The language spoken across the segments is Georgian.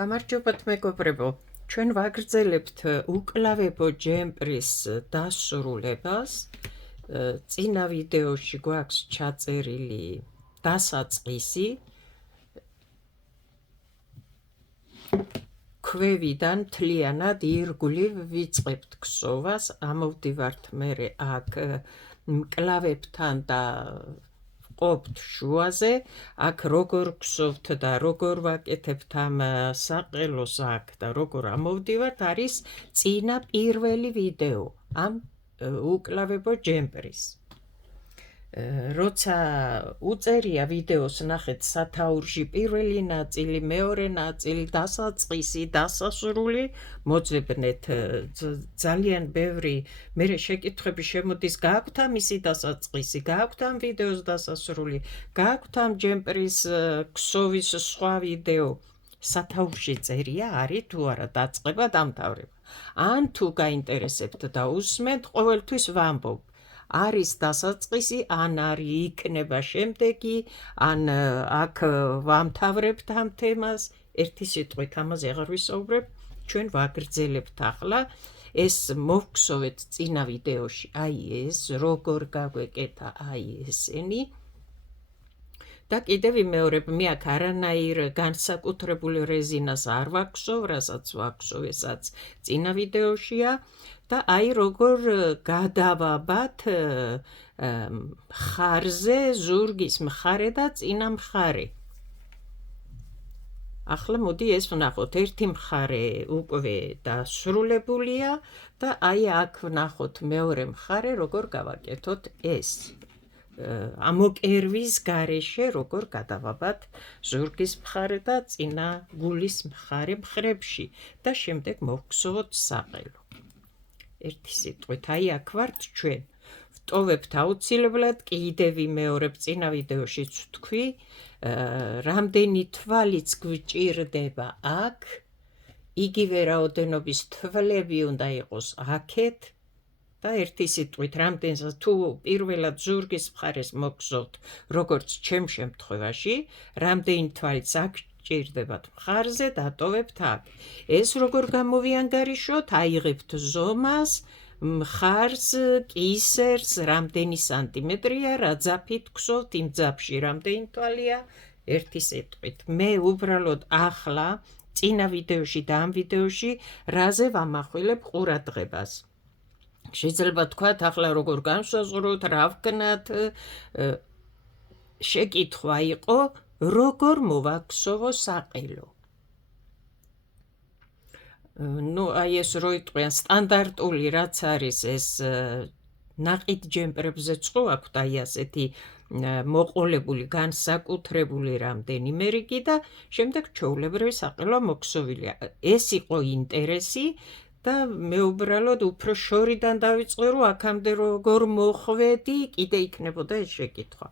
გამარჯობათ მეგობრებო, ჩვენ ვაგრძელებთ უკლავებო ჯემპრის დასრულებას. წინა ვიდეოში გვაქვს ჩაწერილი დასაწყისი. ქვევიდან მთლიანად ირგვლივ ვიწყებთ ქსოვას, ამოვდივართ მერე აქ მკლავებთან და ყოფთ შუაზე, აქ როგორ ქსოვთ და როგორ ვაკეთებთ ამ საყელოს აქ და როგორ ამოვდივართ, არის წინა პირველი ვიდეო ამ უკლავებო ჯემპრის. როცა უწერია ვიდეოს ნახეთ სათაურში პირველი ნაწილი, მეორე ნაწილი, დასაწყისი, დასასრული, მოძებნეთ ძალიან ბევრი მერე შეკითხვები შემოდის, გააქვთ ამისი დასაწყისი, გააქვთ ამ ვიდეოს დასასრული, გააქვთ ამ ჯემპრის ქსოვის სხვა ვიდეო. სათაურში წერია, არის თუ არა დაწყება, დამთავრება. ან თუ გაინტერესებთ და უსმენთ, ყოველთვის ვამბობ, არის დასაწყისი, ან არის იქნება შემდეგი, ან აქ ვამთავრებთ ამ თემას, ერთი სიტყვით ამაზე აღარ ვისაუბრებ, ჩვენ ვაგრძელებთ ახლა. ეს მოვგსოვეთ წინა ვიდეოში, აი ეს, როგორ გაგვეკეთა აი ესენი. და კიდევ ვიმეორებ, მე აქ არანაირ განსაკუთრებულ რეზინას არ ვაქვსოვ, რასაც ვაქვსოვ, ესაც წინა ვიდეოშია. და აი როგორ გადავაბათ მხარზე ზურგის მხარე და წინა მხარე. ახლა მოდი ეს ვნახოთ, ერთი მხარე უკვე დასრულებულია და აი აქ ვნახოთ მეორე მხარე, როგორ გავაკეთოთ ეს. ამოკერვის გარეშე როგორ გადავაბათ ზურგის მხარე და წინა გულის მხარე მხრებში და შემდეგ მოვგსოვოთ საყელო. ერთი სიტყვით, აი აქ ვართ ჩვენ, ვტოვებთ აუცილებლად, კიდევ ვიმეორებ, წინა ვიდეოშიც ვთქვი, რამდენი თვალიც გვჭირდება აქ, იგივე რაოდენობის თვლები უნდა იყოს აქეთ და ერთი სიტყვით, რამდენსაც თუ პირველად ზურგის მხარეს მოგზავთ, როგორც ჩემ შემთხვევაში, რამდენი თვალიც აქ ჭირდებათ მხარზე, დატოვებთ აქ. ეს როგორ გამოვიანგარიშოთ, აიღებთ ზომას, მხარს, კისერს, რამდენი სანტიმეტრია, რა ძაფით გსოვთ, იმ ძაფში რამდენი თვალია, ერთი სიტყვით. მე უბრალოდ ახლა წინა ვიდეოში და ამ ვიდეოში რაზე ვამახვილებ ყურადღებას. შეიძლება თქვათ, ახლა როგორ განსაზღვროთ, რა ვქნათ, შეკითხვა იყო, როგორ მოვაქვსოვო საყელო. აი ეს რო იტყვიან, სტანდარტული რაც არის ეს ნაყიდ ჯემპრებზე წყვაქვთ, აი ასეთი მოყოლებული, განსაკუთრებული რამდენიმე რიგი და შემდეგ ჩვეულებრივი საყელო მოქსოვილია. ეს იყო ინტერესი და მე უბრალოდ უფრო შორიდან დავიწყე, რომ აქამდე როგორ მოხვედი, კიდე იქნებოდა ეს შეკითხვა.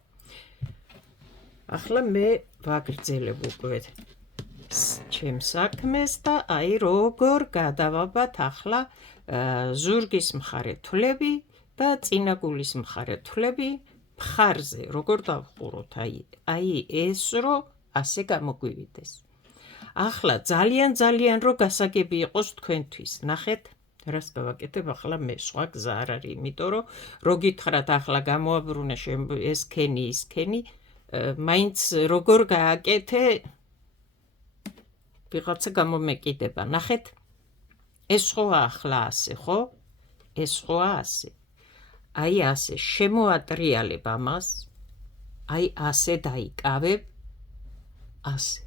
ახლა მე ვაგრძელებ უკვე ჩემს საქმეს და აი როგორ გადავაბათ ახლა ზურგის მხარე თვლები და წინა გულის მხარე თვლები მხარზე, როგორ დავხუროთ, აი ეს რო ასე გამოგვივიდეს. ახლა ძალიან რო გასაგები იყოს თქვენთვის, ნახეთ, რას გავაკეთებ ახლა მე, სხვა გზა არ არის, იმიტომ რომ რო გითხრათ ახლა გამოაბრუნე ეს ქენი, ის ქენი, მაინც როგორ გააკეთე, ვიღაცა გამომეკიდება. ნახეთ, ეს ხოა ახლა ასე, ხო? ეს ხოა ასე. აი ასე შემოატრიალებ ამას, აი ასე დაიკავებ, ასე.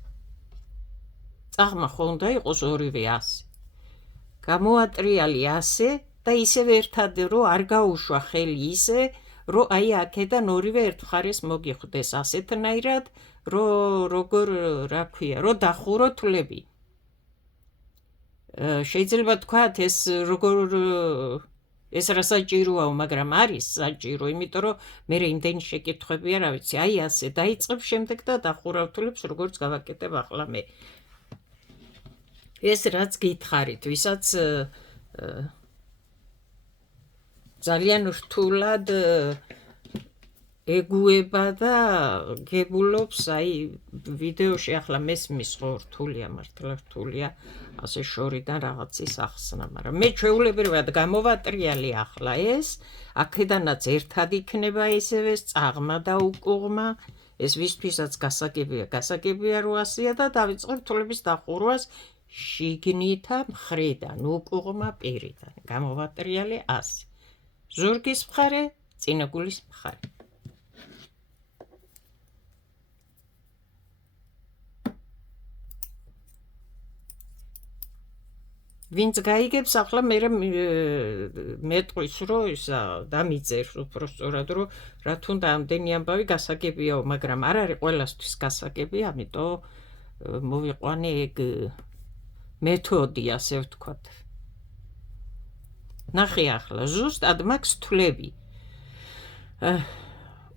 წაღმა ხო უნდა იყოს ორივე ასე. გამოატრიალი ასე და ისევ ერთად რომ არ გაუშვა ხელი ისე, რომ აი აქედან ორივე ერთ მხარეს მოგიხვდეს ასეთნაირად, როგორ რა ქვია, რომ დახურო თვლები. შეიძლება თქვათ, ეს როგორ ეს რა საჭიროა, მაგრამ არის საჭირო, იმიტომ რომ მე იმდენი შეკითხვები არ ვიცი, აი ასე დაიწყებ შემდეგ და დახურავ თვლებს, როგორც გავაკეთებ ახლა მე. ეს რაც გითხარით, ვისაც ძალიან რთულად ეგუება და გებულობს, აი ვიდეოში ახლა მესმის ხო რთულია, მართლა რთულია ასე შორიდან რაღაცის ახსნა, მაგრამ მე ჩვეულებრივად გამოვატრიალი ახლა ეს, აქედანაც ერთად იქნება ისევე წაღმა და უკუღმა, ეს ვისთვისაც გასაგებია 800-ია და დავიწყებ თვლების დახურვას შიგნითა მხრიდან, უკუღმა პირიდან, გამოვატრიალი 100. ზურგის მხარე, წინაგულის მხარე. ვინც გაიგებს ახლა მეტყვის რომ ისა დამიწერს უბრალოდ რომ რა თუნდა ამდენი ამბავი გასაგებიაო, მაგრამ არ არის ყველასთვის გასაგები, ამიტომ მოვიყვანე ეგ მეთოდი, ასე ვთქვათ. ნახე ახლა ზუსტად მაქვს თვლები.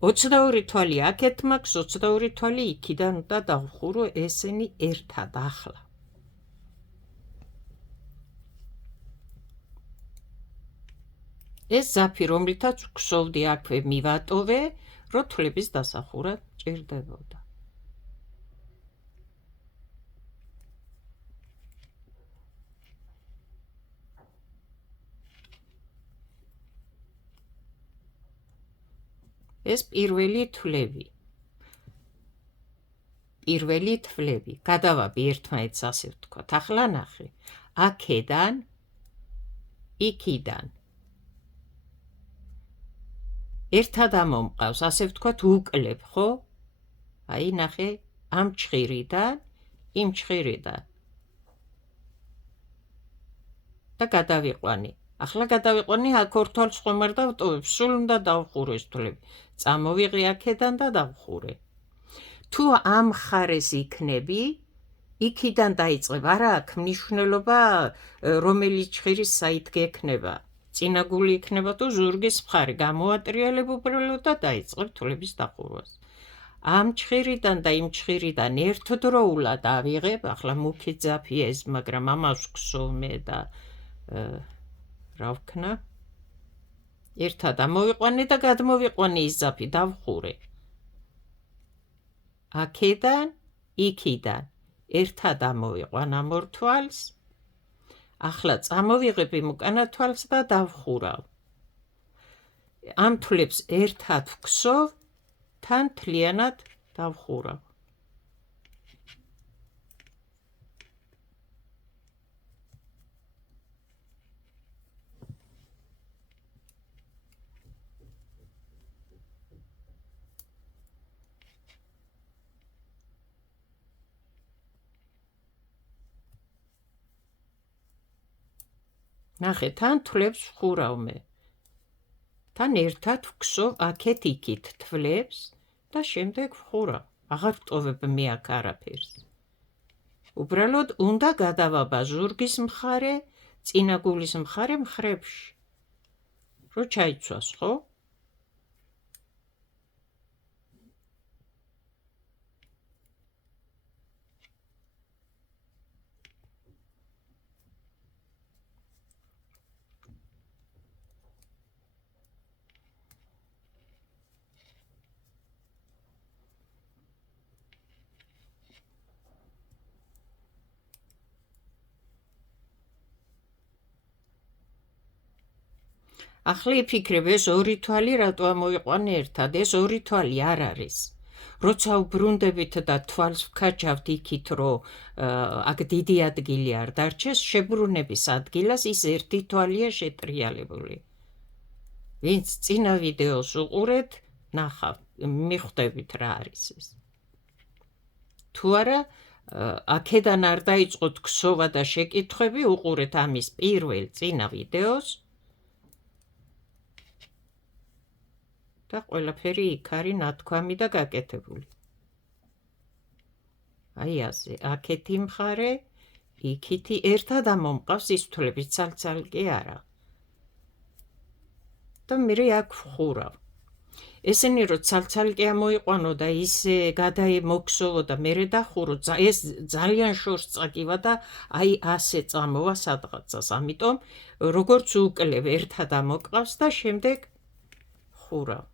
22 თვალი აქეთ მაქვს, 22 თვალი იქიდან უნდა დავხურო ესენი ერთად ახლა. ეს ზაფი, რომლითაც ვქსოვდი აქვე მივატოვე, რომ თვლების დასახურად ჭირდებოდა. ეს პირველი თვლები. პირველი თვლები. გადავაბი ერთმანეთს, ასე ვთქვათ. ახლა ნახე. აქედან, იქიდან. ერთად ამომყავს, ასე ვთქვათ, უკლებ, ხო? აი, ნახე, ამ ჩხირიდან, იმ ჩხირიდან. და გადავიყვანი. ახლა გადავიყვანი, აქ ორ თვალს ხომ არ დავტოვებ, სულ უნდა დავხურო ეს თვლები. წამოვიღე აქედან და დავხურე. თუ ამ მხარეს იქნები, იქიდან დაიწყებ, არა აქვს მნიშვნელობა, რომელი ჩხირის საით გექნება. წინაგული იქნება თუ ზურგის მხარე, გამოატრიალებ უბრალოდ და დაიწყებ თვლების დახურვას. ამ ჩხირიდან და იმ ჩხირიდან ერთდროულად ავიღებ, ახლა მუქი ძაფია ეს, მაგრამ ამას ვქსოვ მე და რა ვქნა? ერთად ამოვიყვანე და გადმოვიყვანე ის ძაფი, დავხურე. აქედან, იქიდან, ერთად ამოვიყვან ამ ორ თვალს, ახლა წამოვიღებ იმ უკანა თვალს და დავხურავ. ამ თვლებს ერთად ვქსოვ, თან მთლიანად დავხურავ. ნახე, თან თვლებს ვხურავ მე. თან ერთად ვქსოვ აქეთ იქით თვლებს და შემდეგ ვხურავ. აღარ ვტოვებ მე აქ არაფერს. უბრალოდ უნდა გადავაბა ზურგის მხარე, წინაგულის მხარე მხრებში. რო ჩაიცვას, ხო? ახლა იფიქრებ, ეს ორი თვალი რატო ამოვიყვანე ერთად, ეს ორი თვალი არ არის. როცა უბრუნდებით და თვალს ვქაჩავთ იქით, რომ აქ დიდი ადგილი არ დარჩეს, შებრუნების ადგილას ის ერთი თვალია შეტრიალებული. ვინც წინა ვიდეოს უყურეთ, ნახავთ, მიხვდებით რა არის ეს. თუ არა, აქედან არ დაიწყოთ ქსოვა და შეკითხვები, უყურეთ ამის პირველ წინა ვიდეოს და ყველაფერი იქ არის ნათქვამი და გაკეთებული. აი ასე, აქეთი მხარე, იქითი ერთად ამომყავს ის თვლები, ცალ-ცალკე არა. და მერე აქ ვხურავ. ესენი რომ ცალ-ცალკე ამოიყვანო და ისე გადაემოქსოვო და მერე დახურო, ეს ძალიან შორს წაკივა და აი ასე წამოვა სადღაცას. ამიტომ როგორც უკლებ ერთად ამოყავს და შემდეგ ხურავ.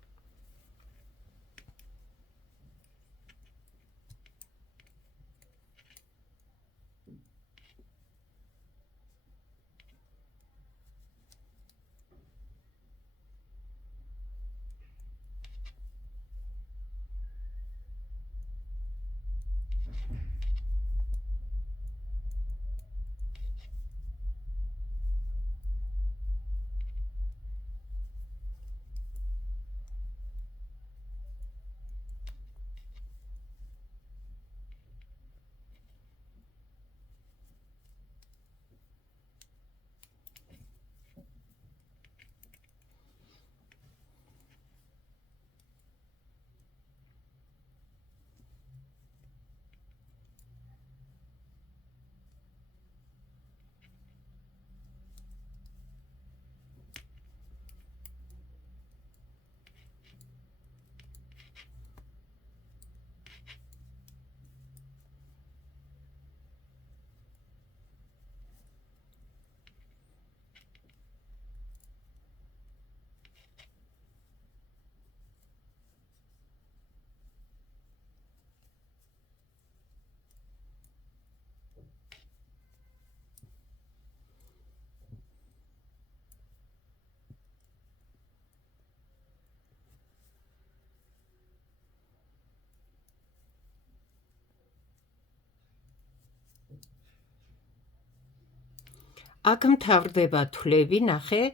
აქ მთავრდება თვლები, ნახე.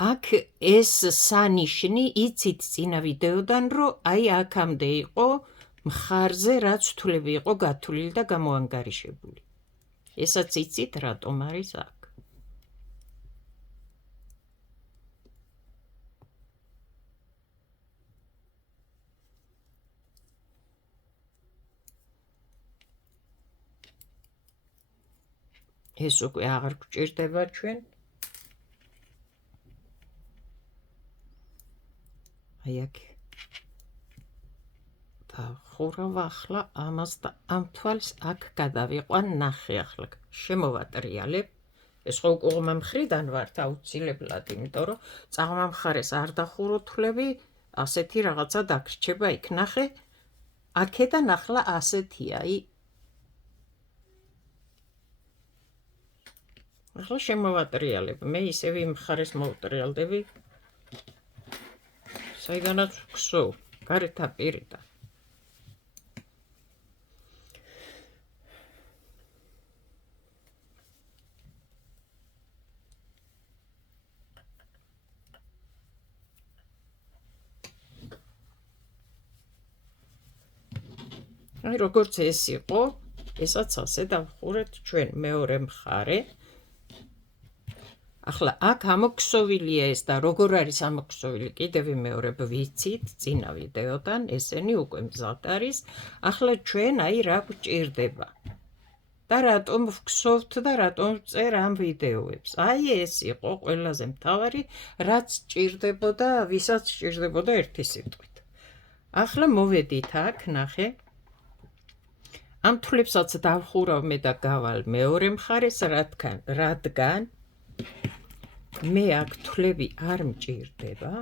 აქ ეს სანიშნი იცით წინა ვიდეოდან, რომ აი აქამდე იყო მხარზე რაც თვლები იყო გათვლილი და გამოანგარიშებული. ესაც იცით რატომ არის აქ. ეს უკვე აღარ გვჭირდება ჩვენ. აი აქ დავხურავ ახლა ამას და ამ თვალს აქ გადავიყვან, ნახე ახლა შემოვატრიალებ. ეს ხო უყურმა მხრიდან ვართ აუცილებლად, იმიტომ რომ წაღმა მხარეს არ დახურო თვლები, ასეთი რაღაცა დაგრჩება იქ, ნახე. აქედან ახლა ასეთია, ახლა შემოვატრიალებ, მე ისევ იმ მხარეს მოვტრიალდები, საიდანაც ვგსოვ, გარეთ აპირიდან. აი როგორც ეს იყო, ესაც ასე დავხურეთ ჩვენ მეორე მხარე. ახლა აქ ამოქსოვილია ეს და როგორ არის ამოქსოვილი, კიდევ ვიმეორებ, ვიცით წინა ვიდეოდან, ესენი უკვე მზად არის. ახლა ჩვენ აი რა გვჭირდება და რატომ ვგსოვთ და რატომ ვწერ ამ ვიდეოებს. აი ეს იყო ყველაზე მთავარი, რაც ჭირდებოდა, ვისაც ჭირდებოდა ერთი სიტყვით. ახლა მოვედით აქ, ნახე. ამ თვლებსაც დავხურავ მე და გავალ მეორე მხარეს, რადგან მე აქ თვლები არ მჭირდება.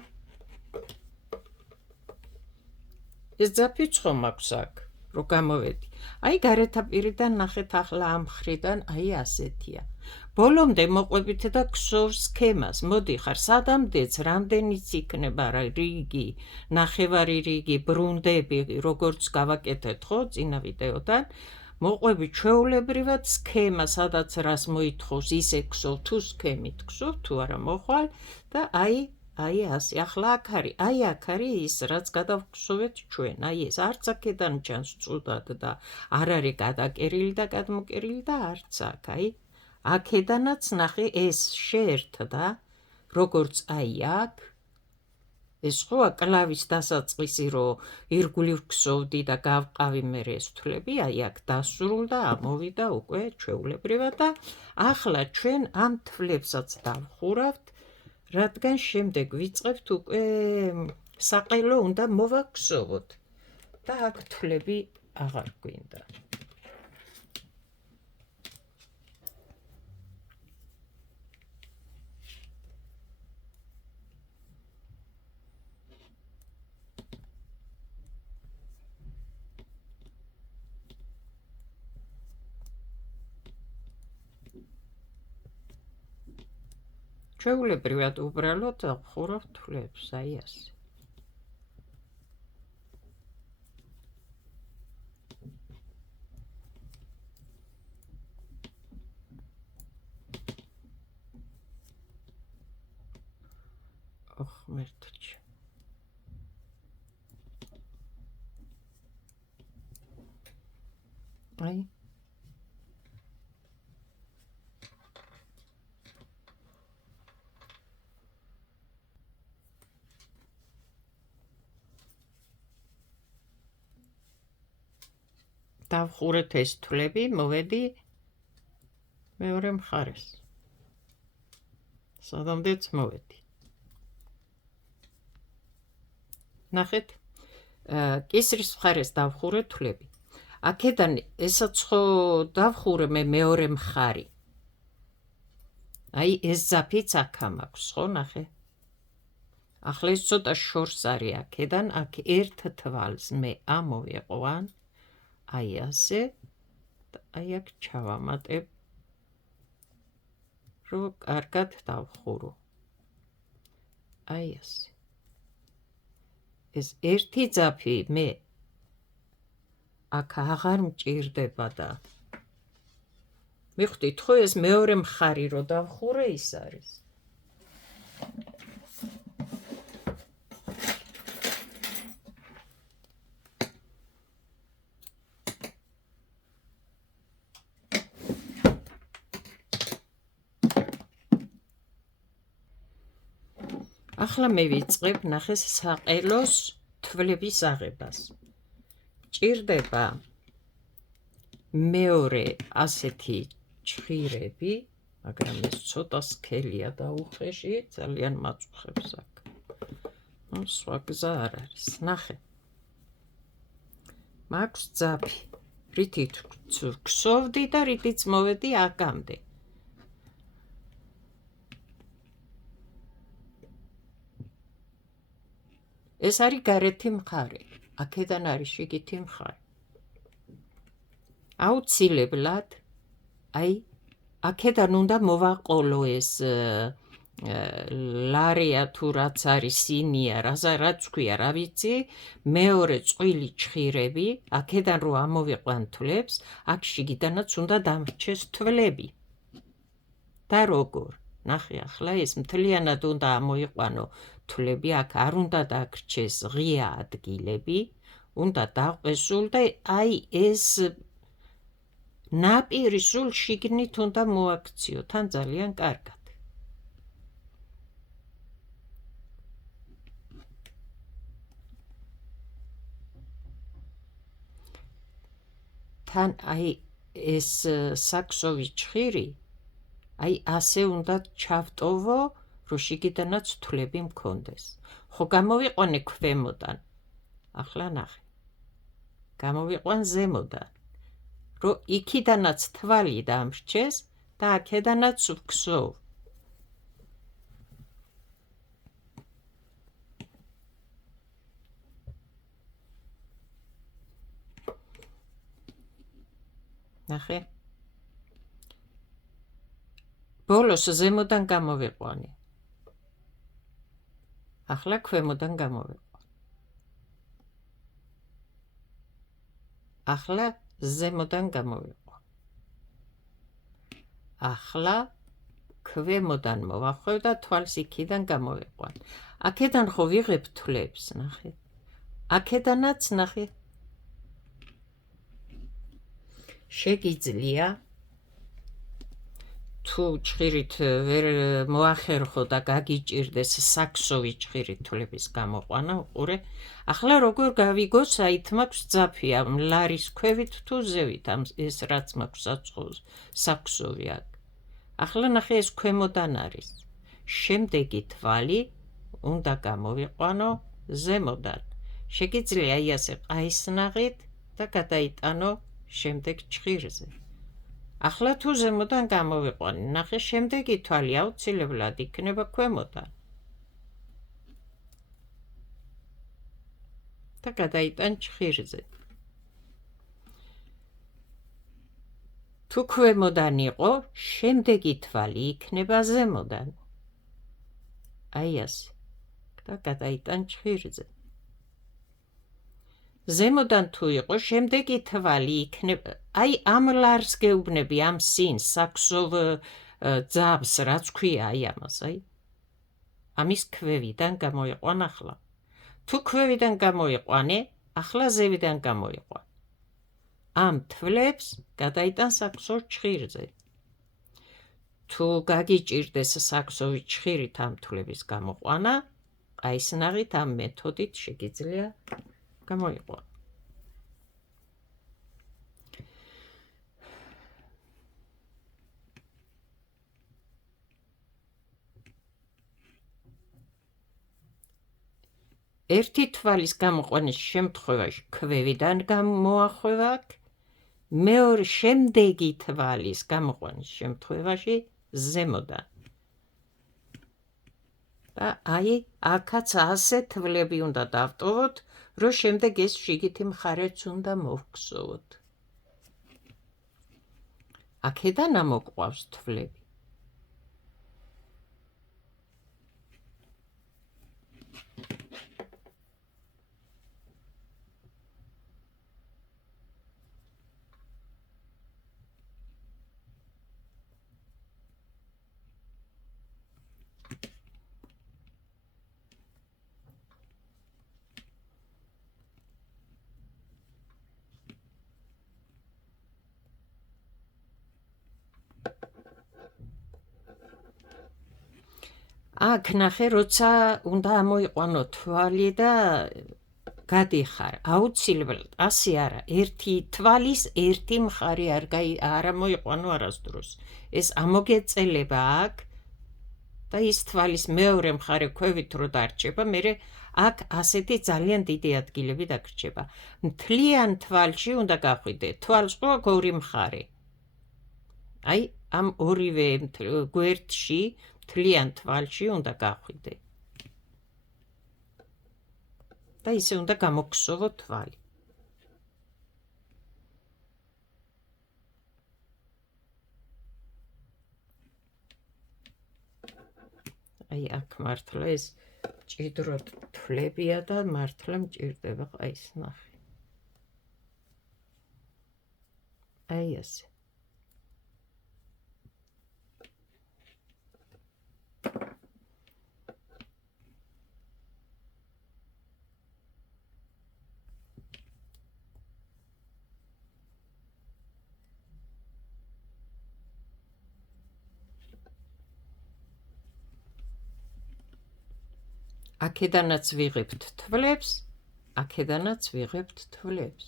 ეს ძაფიცხო მაქვს აქ, რომ გამოვედი. აი გარეთაპირიდან ნახეთ ახლა ამ მხრიდან, აი ასეთია. ბოლომდე მოყვებით და გსოვ სქემას. მოდიხარ, სადამდეც რამდენიც იქნება რიგი, ნახევარი რიგი, ბრუნდები, როგორც გავაკეთეთ ხო წინა ვიდეოდან, მოყვებით ჩვეულებრივად სქემა, სადაც რას მოითხოვს, ისე გსოვ, თუ სქემით გსოვ, თუ არა მოხვალ და აი ასე. ახლა აქ არის ის, რაც გადავგსოვეთ ჩვენ. აი ეს არც აქედან ჩანს წუდად და არ არის გადაკერილი და გადმოკერილი და არც აქ, აი აქედანაც ნახე ეს შეერთდა, როგორც აი აქ. ეს ხო კლავის დასაწყისი, რომ ირგვლივ გსოვდი და გავყავი მე ეს თვლები, აი აქ დასრულდა, ამოვიდა უკვე ჩვეულებრივად და ახლა ჩვენ ამ თვლებსაც დავხურავთ, რადგან შემდეგ ვიწყებთ უკვე საყელო უნდა მოვაგსოვოთ და აქ თვლები აღარ გვინდა. ჩვეულებრივად უბრალოდ ვხურავ თვლებს, აი ასე. ღმერთოჩი. აი დავხურეთ ეს თვლები, მოვედი მეორე მხარეს. სადამდეც მოვედი. ნახეთ, კისრის მხარეს დავხურე თვლები. აქედან ესაც ხო დავხურე მე მეორე მხარი. აი ეს ძაფიც აქ მაქვს, ხო ნახე? ახლა ეს ცოტა შორს არის აქედან, აქ ერთ თვალს მე ამოვიყვან, აი ასე, და აი აქ ჩავამატებ, რომ კარგად დავხურო. აი ასე. ეს ერთი ძაფი მე აქ აღარ მჭირდება და მიხვდით ხო ეს მეორე მხარი რო დავხურე ის არის. ახლა მე ვიწყებ ნახეს საყელოს თვლების აღებას. ჭირდება მეორე ასეთი ჭხირები, მაგრამ ეს ცოტა სქელია და უხეში, ძალიან მაწუხებს აქ. სხვა გზა არ არის. ნახე. მაქვს ძაფი. რითით ვქსოვდი და რითიც მოვედი აქამდე. ეს არის გარეთი მხარე. აქედან არის შიგითი მხარე. აუცილებლად აი აქედან უნდა მოვაყოლო ეს ლარია თუ რაც არის სინია, რაც ქვია, რა ვიცი, მეორე წყვილი ჭხირები, აქედან რო ამოვიყვან თვლებს, აქ შიგიდანაც უნდა დამრჩეს თვლები. და როგორ? ნახე ახლა ეს მთლიანად უნდა ამოიყვანო თვლები, აქ არ უნდა დაგრჩეს ღია ადგილები, უნდა დავყეს სულ და აი ეს ნაპირი სულ შიგნით უნდა მოაქციო, თან ძალიან კარგად. თან აი ეს საქსოვი ჭხირი, აი ასე უნდა ჩავტოვო, რომ შიგიდანაც თვლები მქონდეს. ხო გამოვიყვანე ქვემოდან. ახლა ნახე. გამოვიყვან ზემოდან. რომ იქიდანაც თვალი დამრჩეს და აქედანაც ვქსოვ. ნახე. ბოლოს ზემოდან გამოვიყვანე. ახლა ქვემოდან გამოვიყვანე. ახლა ზემოდან გამოვიყვანე. ახლა ქვემოდან მოვახვევ და თვალს იქიდან გამოვიყვანე. აქედან ხო ვიღებ თვლებს, ნახე. აქედანაც ნახე. შეგიძლია თუ ჭხირით ვერ მოახერხო და გაგიჭირდეს საქსოვი ჭხირით თვლების გამოყვანა, უყურე. ახლა როგორ გავიგო, საით მაქვს ძაფი, ამ ლარის ქვევით თუ ზევით, ეს რაც მაქვს საქსოვი აქ. ახლა ნახე ეს ქვემოდან არის. შემდეგი თვალი უნდა გამოვიყვანო ზემოდან. შეგიძლია აი ასე ყაისნაღით და გადაიტანო შემდეგ ჭხირზე. ახლა თუ ზემოდან გამოვიყვანე, ნახე შემდეგი თვალი აუცილებლად იქნება ქვემოდან. და გადაიტან ჭხირზე. თუ ქვემოდან იყო, შემდეგი თვალი იქნება ზემოდან. აი ასე. და გადაიტან ჭხირზე. ზემოდან თუ იყო, შემდეგი თვალი იქნება, აი ამ ლარს გეუბნები, ამ სინს, საქსოვ ძაბს, რაც ქვია აი ამას, აი. ამის ქვევიდან გამოიყვან ახლა. თუ ქვევიდან გამოიყვანე, ახლა ზევიდან გამოიყვან. ამ თვლებს გადაიტან საქსოვ ჭხირზე. თუ გაგიჭირდეს საქსოვი ჭხირით ამ თვლების გამოყვანა, ყაისნაღით ამ მეთოდით შეგიძლია გამოიყვანო. ერთი თვალის გამოყვანის შემთხვევაში ქვევიდან გამოახვევ აქ, მეორე შემდეგი თვალის გამოყვანის შემთხვევაში ზემოდან. და აი აქაც ასე თვლები უნდა დავტოვოთ, რომ შემდეგ ეს შიგითი მხარეც უნდა მოვგზავნოთ. აქედან ამოყვავს თვლები. აქ ნახე, როცა უნდა ამოიყვანო თვალი და გადიხარ, აუცილებლად ასე არა, ერთი თვალის ერთი მხარე არ ამოიყვანო არასდროს. ეს ამოგეწელება აქ და ის თვალის მეორე მხარე ქვევით რო დარჩება, მერე აქ ასეთი ძალიან დიდი ადგილები დაგრჩება. მთლიან თვალში უნდა გახვიდე, თვალს ხო აქვს ორი მხარე. აი, ამ ორივე გვერდში, მთლიან თვალში უნდა გახვიდე. და ისე უნდა გამოგხსოვო თვალი. აი, აქ მართლა ეს ჭიდროდ თვლებია და მართლა მჭირდება, აი ეს ნახე. აი ასე. აქედანაც ვიღებთ თვლებს, აქედანაც ვიღებთ თვლებს.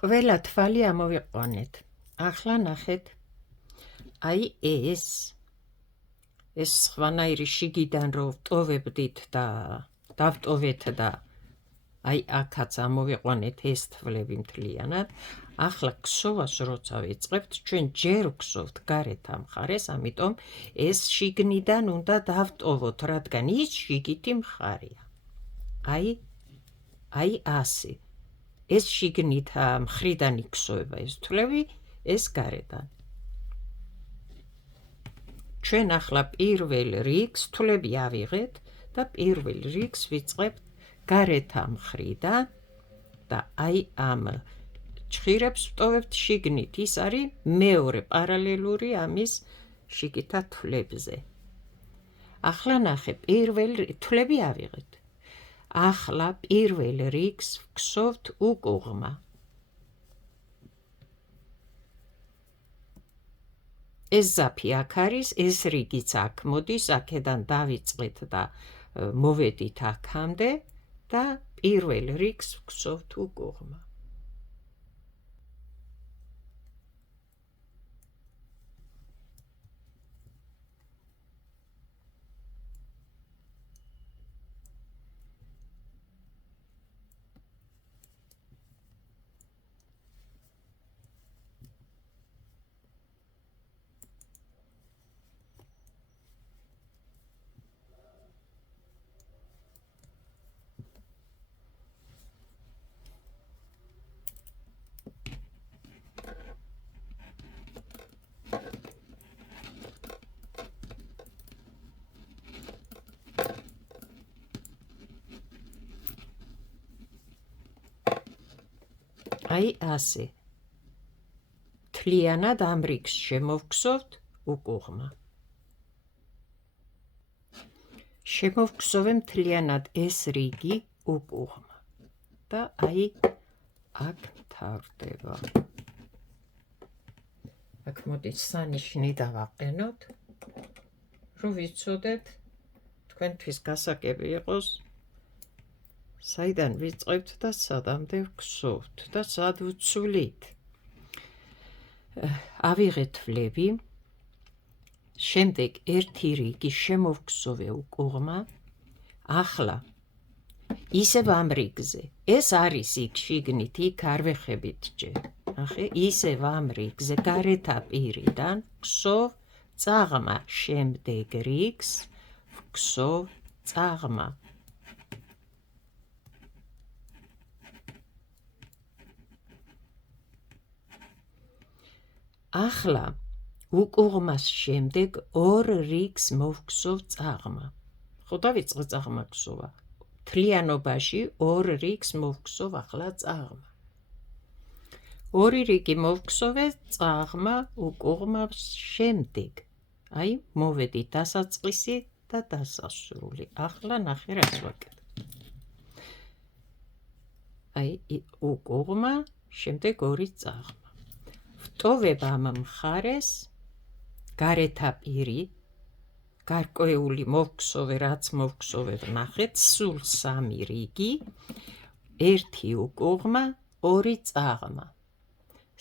ყველა თვალი ამოვიყვანეთ. ახლა ნახეთ, აი ეს სხვანაირი შიგიდან რო ვტოვებდით და დავტოვეთ და აი აქაც ამოვიყვანეთ ეს თვლები მთლიანად. ახლა ქსოვას როცა ვიწყებთ, ჩვენ ჯერ ვქსოვთ გარეთ ამ მხარეს, ამიტომ ეს შიგნიდან უნდა დავტოვოთ, რადგან ის შიგითი მხარეა. აი ასე. ეს შიგნით მხრიდან იქსოვება ეს თვლები, ეს გარედან. ჩვენ ახლა პირველ რიგს თვლები ავიღეთ და პირველ რიგს ვიწყებთ გარეთ ამ მხრიდან და აი ამ ჭხირებს ვტოვებთ შიგნით. ის არის მეორე პარალელური ამის შიგითა თვლებზე. ახლა ნახე, პირველ თვლები ავიღეთ. ახლა პირველ რიგს ვქსოვთ უკუღმა. ეს ზაფი აქ არის, ეს რიგიც აქ მოდის, აქედან დავიწყეთ და მოვედით აქამდე და პირველ რიგს ვქსოვთ უკუღმა. აი ასე. მთლიანად ამ რიგს შემოვგსოვთ უკუღმა. შემოვგსოვე მთლიანად ეს რიგი უკუღმა და აი აქ მთავრდება. აქ მოდით სანიშნი დავაყენოთ, რომ ვიცოდეთ, თქვენთვის გასაგები იყოს, საიდან ვიწყებთ და სადამდე ვგსოვთ და სად ვცვლით. ავიღეთ თვლები, შემდეგ ერთი რიგი შემოვგსოვე უკუღმა. ახლა ისევ ამ რიგზე, ეს არის იქ შიგნით, იქ არ ვეხებით ჯერ. ნახე, ისევ ამ რიგზე გარეთა პირიდან ვგსოვ წაღმა, შემდეგ რიგს ვგსოვ წაღმა. ახლა უკუღმას შემდეგ ორ რიგს მოვგსოვ წაღმა. ხო დავიწყე წაღმა გსოვა. მთლიანობაში ორ რიგს მოვგსოვ ახლა წაღმა. ორი რიგი მოვგსოვე წაღმა უკუღმას შემდეგ. აი, მოვედი დასაწყისი და დასასრული. ახლა ნახე რას ვაკეთებ. აი, უკუღმა, შემდეგ ორი წაღმა. ვტოვებ ამ მხარეს გარეთა პირი, გარკვეული მოვგსოვე, რაც მოვგსოვე ვნახეთ, სულ 3 რიგი, 1 უკუღმა, 2 წაღმა.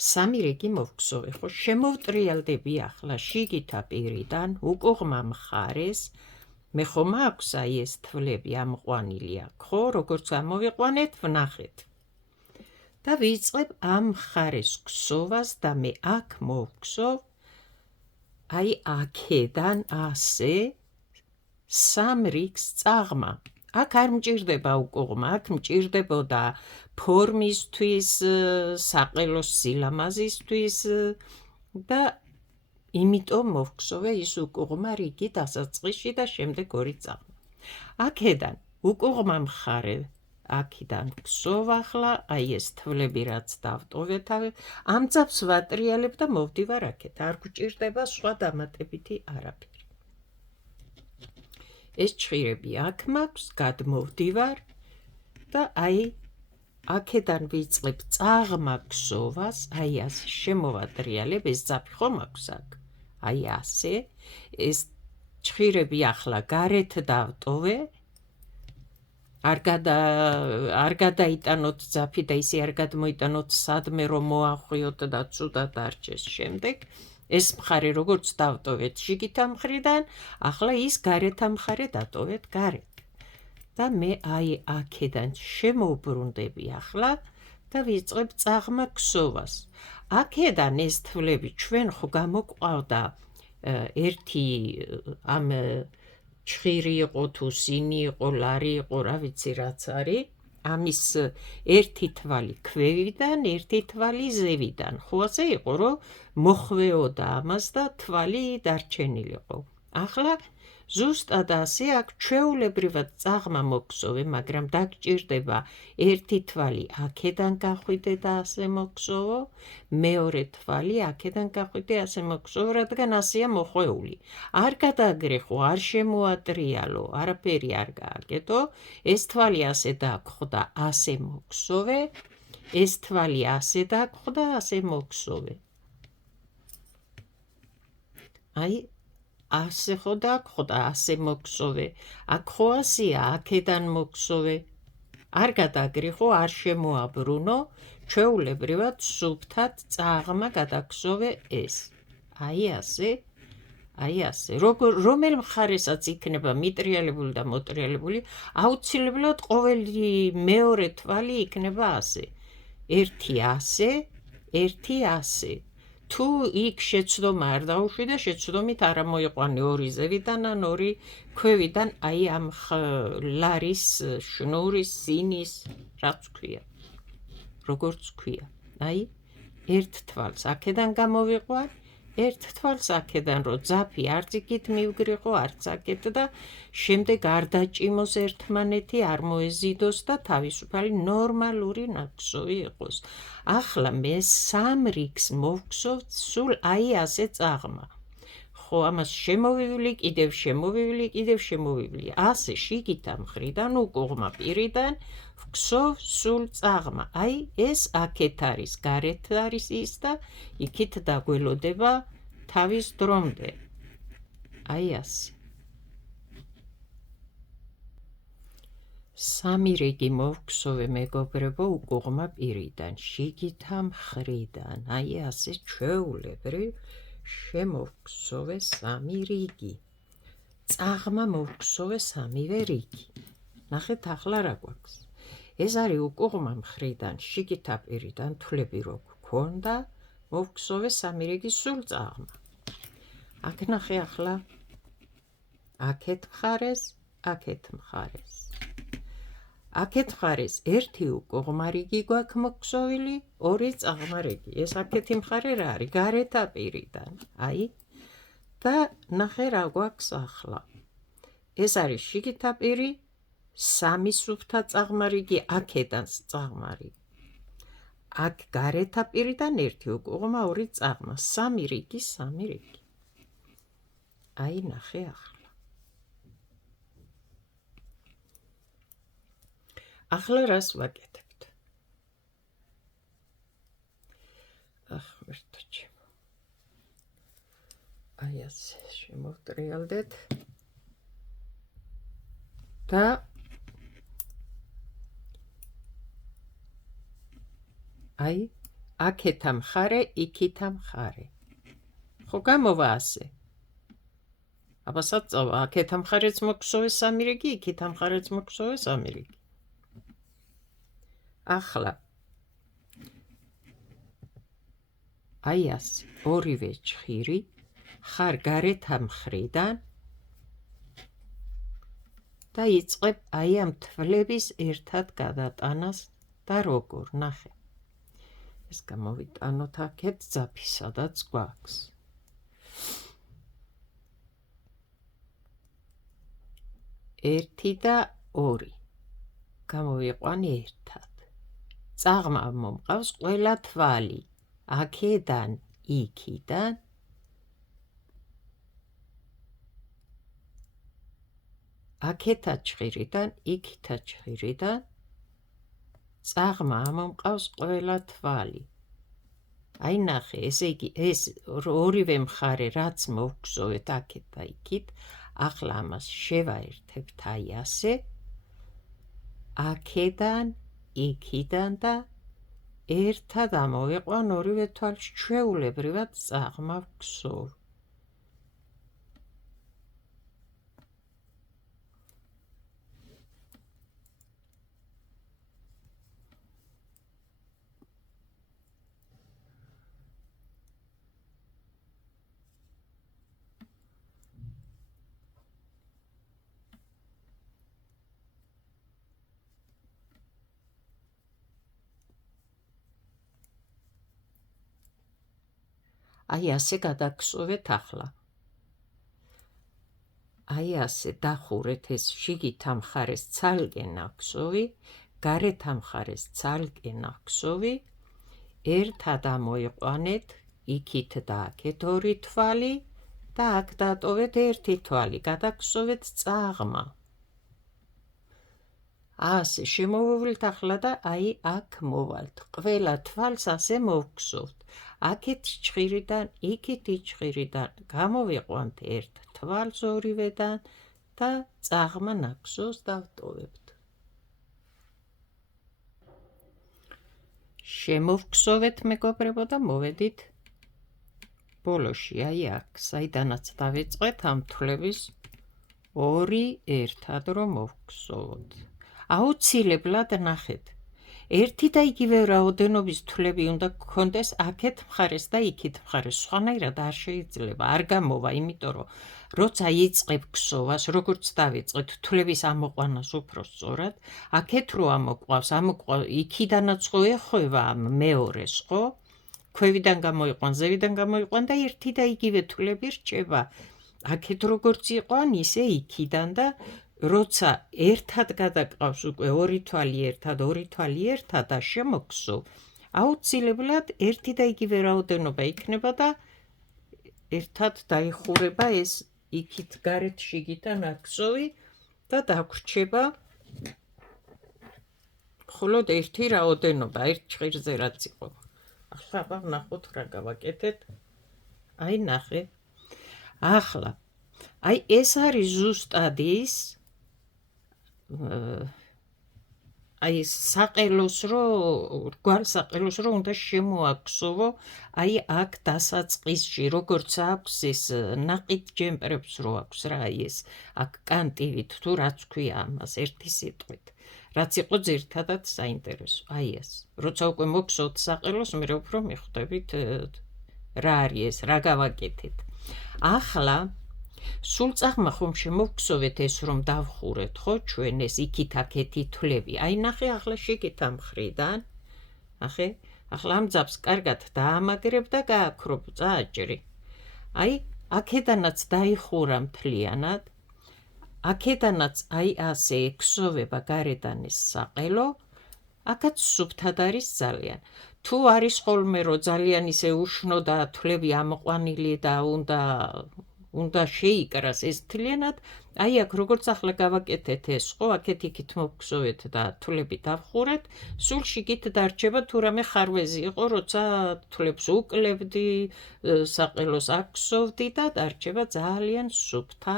3 რიგი მოვგსოვე, ხო შემოვტრიალდები ახლა შიგითა პირიდან უკუღმა მხარეს, მე ხომ აქვს აი ეს თვლები ამყვანილი აქ, ხო, როგორც ამოვიყვანეთ, ვნახეთ. და ვიწყებ ამ მხარეს გსოვას და მე აქ მოვგსოვ, აი აქედან ასე 3 რიგს წაღმა. აქ არ მჭირდება უკუღმა, აქ მჭირდებოდა ფორმისთვის, საყელოს სილამაზისთვის და იმიტომ მოვგსოვე ის უკუღმა რიგი დასაწყისში და შემდეგ 2 წაღმა. აქედან უკუღმა მხარე, აქედან გსოვ ახლა, აი ეს თვლები რაც დავტოვეთ, ამ ძაბს ვატრიალებ და მოვდივარ აქეთ, არ გვჭირდება სხვა დამატებითი არაფერი. ეს ჭხირები აქ მაქვს, გადმოვდივარ და აი აქედან ვიწყებ წაღმა გსოვას, აი ასე შემოვატრიალებ, ეს ძაფი ხომ აქვს აქ, აი ასე, ეს ჭხირები ახლა გარეთ დავტოვე, არ გადაიტანოთ ძაფი და ისე არ გადმოიტანოთ სადმე რომ მოახვიოთ და ცუდად არჩეს შემდეგ. ეს მხარე როგორც დავტოვეთ შიგითა მხრიდან, ახლა ის გარეთა მხარე დატოვეთ გარეთ. და მე აი აქედან შემოვბრუნდები ახლა და ვიწყებ წაღმა გსოვას. აქედან ეს თვლები ჩვენ ხო გამოგვყავდა ერთი ამ ჭხირი იყო თუ სინი იყო, ლარი იყო, რა ვიცი რაც არის, ამის ერთი თვალი ქვევიდან, ერთი თვალი ზევიდან, ხო ასე იყო, რომ მოხვეოდა ამას და თვალი დარჩენილიყო. ახლა ზუსტად ასე აქ ჩვეულებრივად წაღმა მოგსოვე, მაგრამ დაგჭირდება ერთი თვალი აქედან გახვიდე და ასე მოგსოვო, მეორე თვალი აქედან გახვიდე, ასე მოგსოვო, რადგან ასეა მოხვეული. არ გადაგრეხო, არ შემოატრიალო, არაფერი არ გააკეთო, ეს თვალი ასე დაგხვდა, ასე მოგსოვე, ეს თვალი ასე დაგხვდა, ასე მოგსოვე. აი ასე ხო დაგხვდა, ასე მოგსოვე. აქ ხო ასეა, აქედან მოგსოვე. არ გადაგრეხო, არ შემოაბრუნო, ჩვეულებრივად სუფთად წაღმა გადაგსოვე ეს. აი ასე, აი ასე. რომელ მხარესაც იქნება მიტრიალებული და მოტრიალებული, აუცილებლად ყოველი მეორე თვალი იქნება ასე. ერთი ასე, ერთი ასე. თუ იქ შეცდომა არ დაუშვი და შეცდომით არ მოიყვანე 2 ზევიდან ან 2 ქვევიდან, აი ამ ლარის, შნურის, სინის, რაც ქვია, როგორც ქვია. აი ერთ თვალს აქედან გამოვიყვან, ერთ თვალს აქედან, რომ ძაფი არც იქით მივგრიყო, არც აქეთ და შემდეგ არ დაჭიმოს ერთმანეთი, არ მოეზიდოს და თავისუფალი ნორმალური ნაკსოვი იყოს. ახლა მე 3 რიგს მოვგსოვთ სულ აი ასე წაღმა. ხო, ამას შემოვივლი, კიდევ შემოვივლი, კიდევ შემოვივლი. ასე შიგითა მხრიდან, უკუღმა პირიდან ვგსოვ სულ წაღმა. აი ეს აქეთ არის, გარეთ არის ის და იქით დაგველოდება თავის დრომდე. აი ასე. 3 რიგი მოვგსოვე მეგობრებო უკუღმა პირიდან, შიგითა მხრიდან, აი ასე ჩვეულებრივ შემოვგსოვე 3 რიგი. წაღმა მოვგსოვე 3-ვე რიგი. ნახეთ ახლა რა გვაქვს. ეს არის უკუღმა მხრიდან, შიგითა პირიდან თვლები რო გქონდა, მოვგსოვე 3 რიგი სულ წაღმა. აქ ნახე ახლა აქეთ მხარეს, აქეთ მხარეს. აქეთ მხარეს ერთი უკუღმა რიგი გვაქვს მოგსოვილი, 2 წაღმა რიგი. ეს აქეთი მხარე რა არის? გარეთა პირიდან. აი და ნახე რა გვაქვს ახლა. ეს არის შიგითა პირი, 3 სუფთა წაღმა რიგი, აქედან წაღმა რიგი. აქ გარეთა პირიდან 1 უკუღმა, 2 წაღმა, 3 რიგი, 3 რიგი. აი ნახე ახლა. ახლა რას ვაკეთებთ? ახ ვერთო ჩემო. აი ასე შემოვტრიალდეთ და აი აქეთა მხარე, იქითა მხარე. ხო გამოვა ასე. აბა საწავა, აქეთა მხარეც მოგსოვეს სამი რიგი, იქითა მხარეც მოგსოვეს სამი რიგი. ახლა აი ასე, ორივე ჭხირი ხარ გარეთა მხრიდან და იწყებ აი ამ თვლების ერთად გადატანას და როგორ, ნახე. ეს გამოვიტანოთ აქეთ ძაფი, სადაც გვაქვს. ერთი და ორი. გამოვიყვან ერთად. წაღმა მომყავს ყველა თვალი. აქედან, იქიდან. აქეთა ჭხირიდან, იქითა ჭხირიდან. წაღმა მომყავს ყველა თვალი. აი ნახე, ესე იგი, ეს ორივე მხარე რაც მოვგზოვეთ აქეთ და იქით, ახლა ამას შევაერთებთ აი ასე. აქედან, იქიდან და ერთად ამოვიყვან ორივე თვალს, ჩვეულებრივად წაღმა ვგზოვ. აი ასე გადაგხსოვეთ ახლა. აი ასე დახურეთ ეს შიგითა მხარეს ცალკე ნაქსოვი, გარეთა მხარეს ცალკე ნაქსოვი, ერთად ამოიყვანეთ იქით და აქეთ ორი თვალი და აქ დატოვეთ ერთი თვალი, გადაგხსოვეთ წაღმა. ასე შემოვუვლით ახლა და აი აქ მოვალთ. ყველა თვალს ასე მოვგზოვთ. აქეთ ჭხირიდან, იქით ჭხირიდან გამოვიყვანთ ერთ თვალს ორივედან და წაღმა ნაქსოვს დავტოვებთ. შემოვგზოვეთ მეგობრებო და მოვედით ბოლოში, აი აქ, საიდანაც დავიწყეთ ამ თვლების ორი ერთად რომ მოვგზოვოთ. აუცილებლად ნახეთ. ერთი და იგივე რაოდენობის თვლები უნდა გქონდეს აქეთ მხარეს და იქით მხარეს. სხვანაირად არ შეიძლება, არ გამოვა, იმიტომ რომ როცა იწყებ გსოვას, როგორც დავიწყეთ თვლების ამოყვანას უფრო სწორად, აქეთ რო ამოყვავს, იქიდანაც ხო ეხვევა ამ მეორეს, ხო? ქვევიდან გამოიყვან, ზევიდან გამოიყვან და ერთი და იგივე თვლები რჩება. აქეთ როგორც იყვან, ისე იქიდან და როცა ერთად გადაგყავს უკვე ორი თვალი ერთად და შემოგსოვ, აუცილებლად ერთი და იგივე რაოდენობა იქნება და ერთად დაიხურება ეს იქით გარეთ შიგიდან აქსოვი და დაგვრჩება მხოლოდ ერთი რაოდენობა, ერთ ჭხირზე რაც იყო. ახლა ვნახოთ რა გავაკეთეთ. აი ნახე. ახლა აი ეს არის ზუსტად ის აი საყელოს რო გვარსაყელოს რო უნდა შემოაქსოვო აი აქ დასაწყისში როგორც აქვს ეს ნაყიდ ჯემპრებს რო აქვს რა აი ეს აქ კანტივით თუ რაც ქვია ამას ერთი სიტყვით რაც იყო ძირთადად საინტერესო აი ეს როცა უკვე მოგსოვთ საყელოს მე უფრო მიხვდებით რა არის ეს რა გავაკეთეთ ახლა სულ წაღმა ხომ შემოვგსოვეთ ეს რომ დავხურეთ ხო ჩვენ ეს იქით აქეთი თვლები აი ნახე ახლა შიგითა მხრიდან ნახე ახლა ამ ძაბს კარგად დაამაგრებ და გააქრობ წააჭრი აი აქედანაც დაიხურა მთლიანად აქედანაც აი ასე ექსოვება გარედან ეს საყელო აქაც სუფთად არის ძალიან თუ არის ხოლმე რომ ძალიან ისე უშნო და თვლები ამოყვანილი და უნდა უნდა შეიკრას ეს მთლიანად, აი აქ როგორც ახლა გავაკეთეთ ეს, ხო, აქეთ იქით მოვგზოვეთ და თვლები დავხურეთ, სულ შიგით დარჩება თუ რამე ხარვეზი იყო, როცა თვლებს უკლებდი, საყელოს აქსოვდი და დარჩება ძალიან სუფთა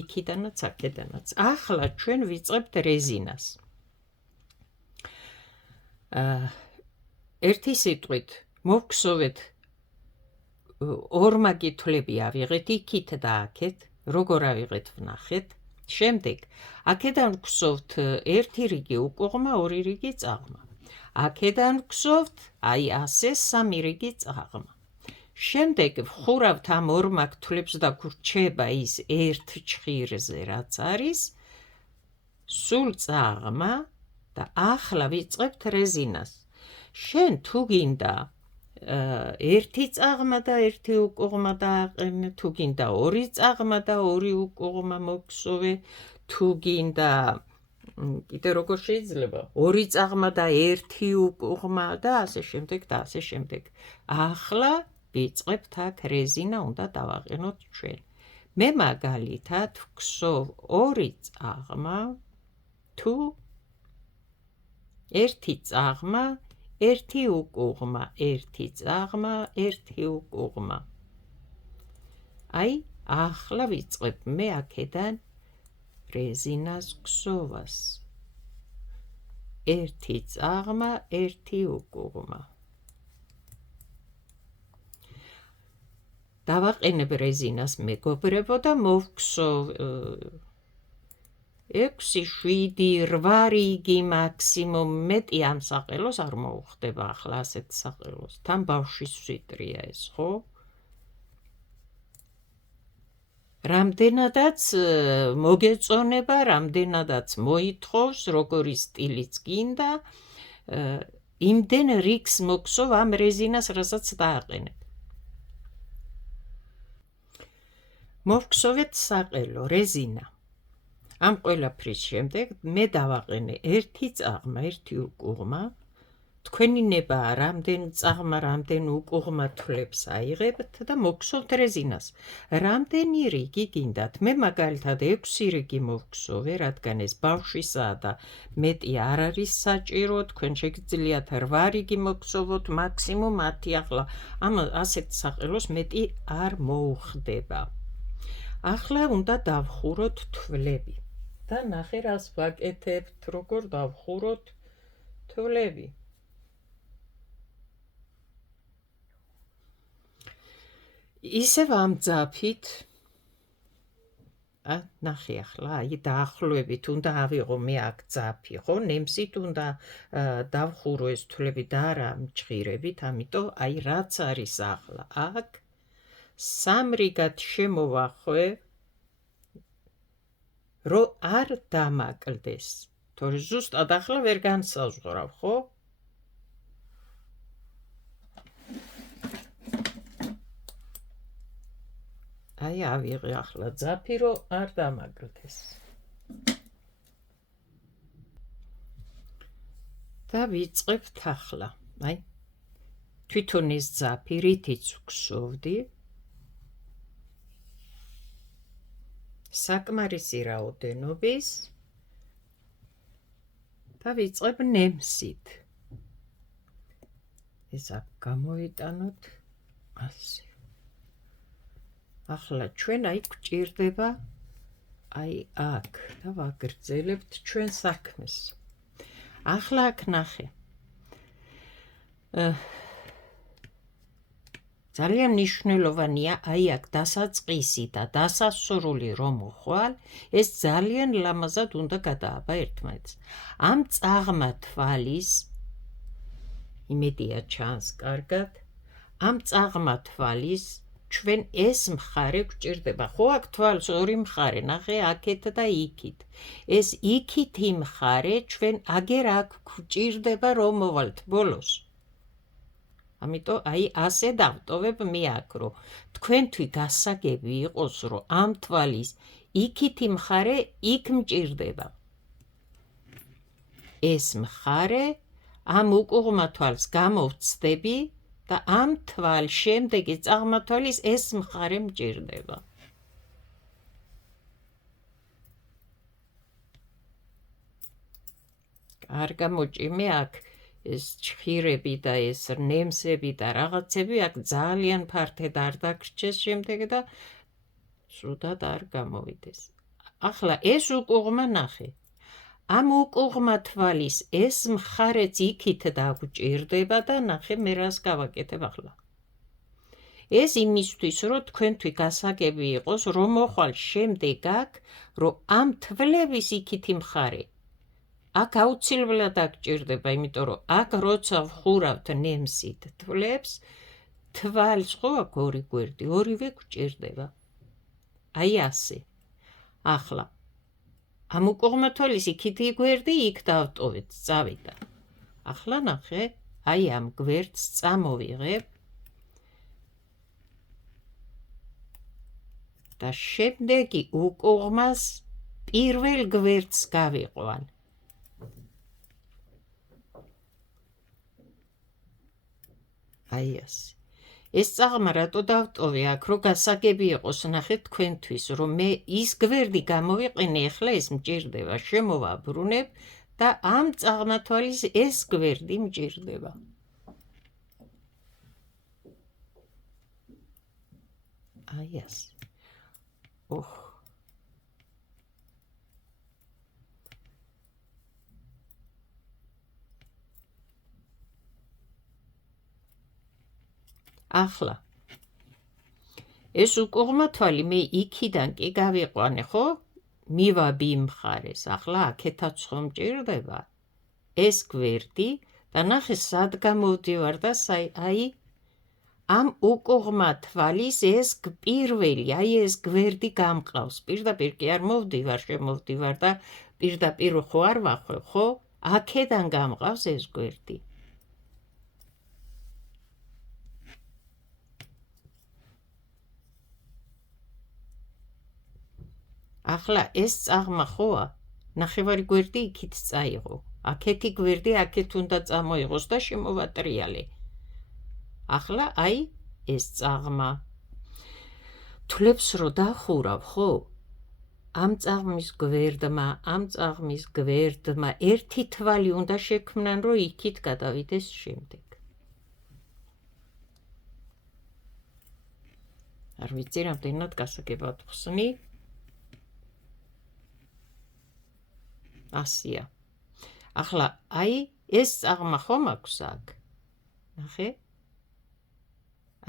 იქიდანაც აქედანაც. ახლა ჩვენ ვიწყებთ რეზინას. ერთი სიტყვით მოვგზოვეთ ორმაგი თვლები ავიღეთ იქით და აქეთ, როგორ ავიღეთ ვნახეთ. შემდეგ აქედან ვგზოვთ ერთი რიგი უკუღმა, ორი რიგი წაღმა. აქედან ვგზოვთ აი ასე სამი რიგი წაღმა. შემდეგ ვხურავთ ამ ორმაგ თვლებს და გვრჩება ის ერთ ჭხირზე რაც არის სულ წაღმა და ახლა ვიწყებთ რეზინას. შენ თუ გინდა ერთი წაღმა და ერთი უკუღმა დააყენე, თუ გინდა ორი წაღმა და ორი უკუღმა მოგსოვე, თუ გინდა კიდე როგორ შეიძლება ორი წაღმა და ერთი უკუღმა და ასე შემდეგ და ასე შემდეგ. ახლა ვიწყებთ აქ რეზინა უნდა დავაყენოთ ჩვენ. მე მაგალითად ვგზოვ ორი წაღმა თუ ერთი წაღმა ერთი უკუღმა, ერთი წაღმა, ერთი უკუღმა. აი, ახლა ვიწყებ მე აქედან რეზინას გსოვას. ერთი წაღმა, ერთი უკუღმა. დავაყენებ რეზინას მეგობრებო და მოვგსოვ 6, 7, 8 რიგი მაქსიმუმ, მეტი ამ საყელოს არ მოუხდება ახლა ასეთ საყელოს. თან ბავშვის სვიტრია ეს, ხო? რამდენადაც მოგეწონება, რამდენადაც მოითხოვს, როგორი სტილიც გინდა, იმდენ რიგს მოგსოვ ამ რეზინას, რასაც დააყენებ. მოვგსოვეთ საყელო, რეზინა. ამ ყველაფრის შემდეგ მე დავაყენე ერთი წაღმა, ერთი უკუღმა. თქვენი ნებაა რამდენ წაღმა, რამდენ უკუღმა თვლებს აიღებთ და მოგსოვთ რეზინას. რამდენი რიგი გინდათ? მე მაგალითად 6 რიგი მოვგსოვე, რადგან ეს ბავშვისაა და მეტი არ არის საჭირო, თქვენ შეგიძლიათ 8 რიგი მოგსოვოთ, მაქსიმუმ 10 ახლა. ამ ასეთ საყელოს მეტი არ მოუხდება. ახლა უნდა დავხუროთ თვლები. და ნახე რას ვაკეთებთ, როგორ დავხუროთ თვლები. ისევ ამ ძაფით, ნახე ახლა, აი დაახლოებით უნდა ავიღო მე აქ ძაფი, ხო, ნემსით უნდა დავხურო ეს თვლები და არა მჭღირებით, ამიტომ აი რაც არის ახლა აქ, სამ რიგად შემოვახვევ, რომ არ დამაკლდეს, თორე ზუსტად ახლა ვერ განსაზღვრავ, ხო? აი ავიღე ახლა ძაფი, რომ არ დამაკლდეს. და ვიწყებთ ახლა, აი, თვითონ ეს ძაფი, რითიც ვგსოვდი, საკმარისი რაოდენობის და ვიწყებ ნემსით. ეს აქ გამოვიტანოთ ასე. ახლა ჩვენ აი გვჭირდება აი აქ და ვაგრძელებთ ჩვენ საქმეს. ახლა აქ ნახე. ძალიან მნიშვნელოვანია აი აქ დასაწყისი და დასასრული რომ მოხვალ, ეს ძალიან ლამაზად უნდა გადააბა ერთმანეთს. ამ წაღმა თვალის იმედია ჩანს კარგად, ამ წაღმა თვალის ჩვენ ეს მხარე გვჭირდება. ხო აქ თვალს ორი მხარე, ნახე აქეთ და იქით. ეს იქითი მხარე ჩვენ აგერ აქ გვჭირდება რომ მოვალთ ბოლოს. ამიტომ აი ასე დავტოვებ მე აქ, რომ თქვენთვის გასაგები იყოს, რომ ამ თვალის იქითი მხარე იქ მჭირდება. ეს მხარე ამ უკუღმა თვალს გამოვცდები და ამ თვალ შემდეგი წაღმა თვალის ეს მხარე მჭირდება. არ გამოჭიმე აქ ეს ჭხირები და ეს ნემსები და რაღაცები აქ ძალიან ფართედ არ დაგრჩეს შემდეგ და სრულად არ გამოვიდეს. ახლა ეს უკუღმა ნახე. ამ უკუღმა თვალის ეს მხარეც იქით დაგჭირდება და ნახე მე რას გავაკეთებ ახლა. ეს იმისთვის, რომ თქვენთვი გასაგები იყოს, რომ მოხვალ შემდეგ აქ, რომ ამ თვლების იქითი მხარე აქ აუცილებლად დაგჭირდება, იმიტომ რომ აქ როცა ვხურავთ ნემსით თვლებს, თვალს ხო აქ ორი გვერდი, ორივე გვჭირდება. აი ასე. ახლა ამ უკუღმა თვალის იქითი გვერდი იქ დავტოვეთ, წავიდა. ახლა ნახე, აი ამ გვერდს წამოვიღებ და შემდეგი უკუღმას პირველ გვერდს გავიყვან. აი ასე. ეს წაღმა რატო დავტოვე აქ, რომ გასაგები იყოს, ნახეთ თქვენთვის, რომ მე ის გვერდი გამოვიყენე, ახლა ეს მჭირდება, შემოვაბრუნებ და ამ წაღმა თვალის ეს გვერდი მჭირდება. აი ასე. ახლა ეს უკუღმა თვალი მე იქიდან კი გავიყვანე, ხო? მივაბი მხარეს. ახლა აქეთაც ხო მჭირდება ეს გვერდი და ნახე სად გამოვდივარ და აი ამ უკუღმა თვალის ეს პირველი, აი ეს გვერდი გამყავს. პირდაპირ კი არ მოვდივარ, შემოვდივარ და პირდაპირ ხო არ ვახვევ, ხო? აქედან გამყავს ეს გვერდი. ახლა ეს წაღმა ხოა, ნახევარი გვერდი იქით წაიღო. აქეთი გვერდი აქეთ უნდა წამოიღოს და შემოვატრიალე. ახლა აი ეს წაღმა. თვლებს რო დახურავ, ხო? ამ წაღმის გვერდმა, ამ წაღმის გვერდმა ერთი თვალი უნდა შექმნან, რომ იქით გადავიდეს შემდეგ. არ ვიცი, რამდენად გასაგებად ხსნი. ასია. ახლა აი ეს წაღმა ხო მაქვს აქ. ნახე?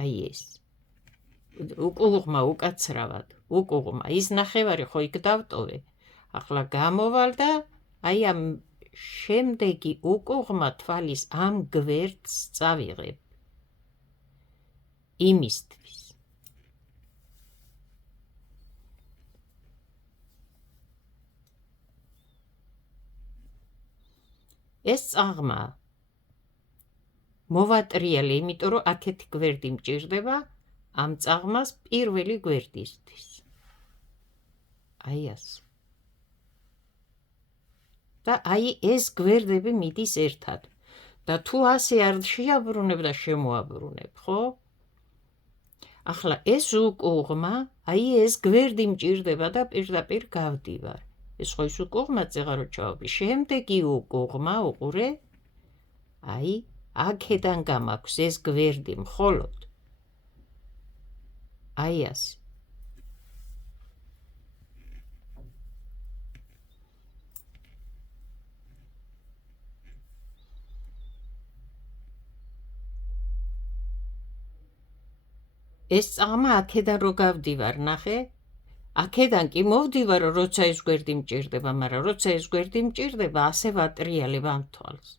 აი ეს. უკუღმა უკაცრავად, უკუღმა. ის ნახევარი ხო იქ დავტოვე. ახლა გამოვალ და აი ამ შემდეგი უკუღმა თვალის ამ გვერდს წავიღებ. იმისთვის. ეს წაღმა მოვატრიალე, იმიტომ რომ აქეთი გვერდი მჭირდება ამ წაღმას პირველი გვერდისთვის. აი ასე. და აი ეს გვერდები მიდის ერთად. და თუ ასე არ შეაბრუნებ და შემოაბრუნებ, ხო? ახლა ეს უკუღმა, აი ეს გვერდი მჭირდება და პირდაპირ გავდივარ. ეს ხო ის უკუღმა წეღარო ჩავაბი. შემდეგი უკუღმა, უყურე, აი აქედან გამაქვს ეს გვერდი მხოლოდ. აი ასე. ეს წაღმა აქედან რო გავდივარ, ნახე? აქედან კი მოვდივარ, როცა ეს გვერდი მჭირდება, მაგრამ როცა ეს გვერდი მჭირდება, ასე ვატრიალებ ამ თვალს.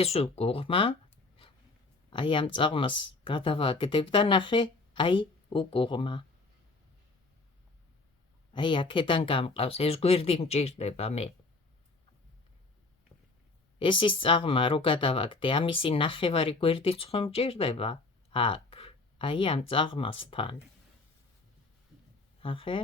ეს უკუღმა, აი ამ წაღმას გადავაგდებ და ნახე, აი უკუღმა. აი აქედან გამყავს, ეს გვერდი მჭირდება მე. ეს ის წაღმა რო გადავაგდე, ამისი ნახევარი გვერდიც ხო მჭირდება? აქ, აი ამ წაღმასთან. ნახე?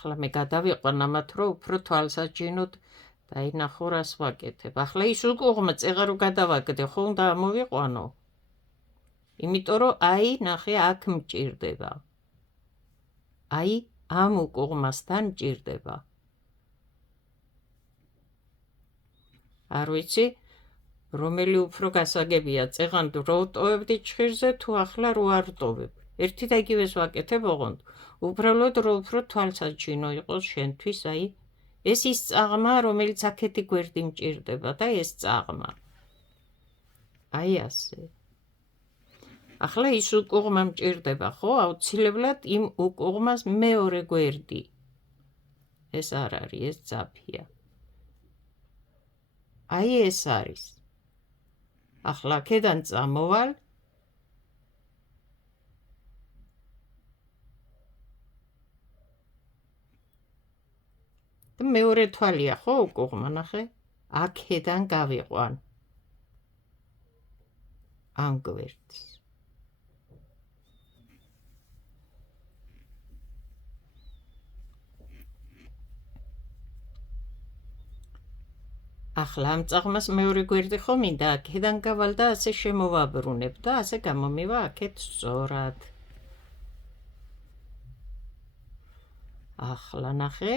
ახლა მე გადავიყვან ამათ, რომ უფრო თვალსაჩინოდ დაინახო, რას ვაკეთებ. ახლა ის უკუღმა წეღა რო გადავაკეთე, ხო უნდა ამოვიყვანო? იმიტომ რომ აი, ნახე, აქ მჭირდება. აი, ამ უკუღმასთან მჭირდება. არ ვიცი, რომელი უფრო გასაგებია, წეღან რო ვტოვებდი ჭხირზე, თუ ახლა რო არ ვტოვებ. ერთი და იგივეს ვაკეთებ, ოღონდ. უბრალოდ რო უფრო თვალსაჩინო იყოს შენთვის, აი, ეს ის წაღმა, რომელიც აქეთი გვერდი მჭირდება და ეს წაღმა. აი ასე. ახლა ის უკუღმა მჭირდება, ხო? აუცილებლად იმ უკუღმას მეორე გვერდი. ეს არ არის, ეს ძაფია. აი ეს არის. ახლა აქედან წამოვალ. და მეორე თვალია, ხო, უკუღმა, ნახე? აქედან გავიყვან. ამ გვერდს. ახლა ამ წაღმას მეორე გვერდი ხო მინდა, აქედან გავალ და ასე შემოვაბრუნებ და ასე გამომივა აქეთ სწორად. ახლა ნახე,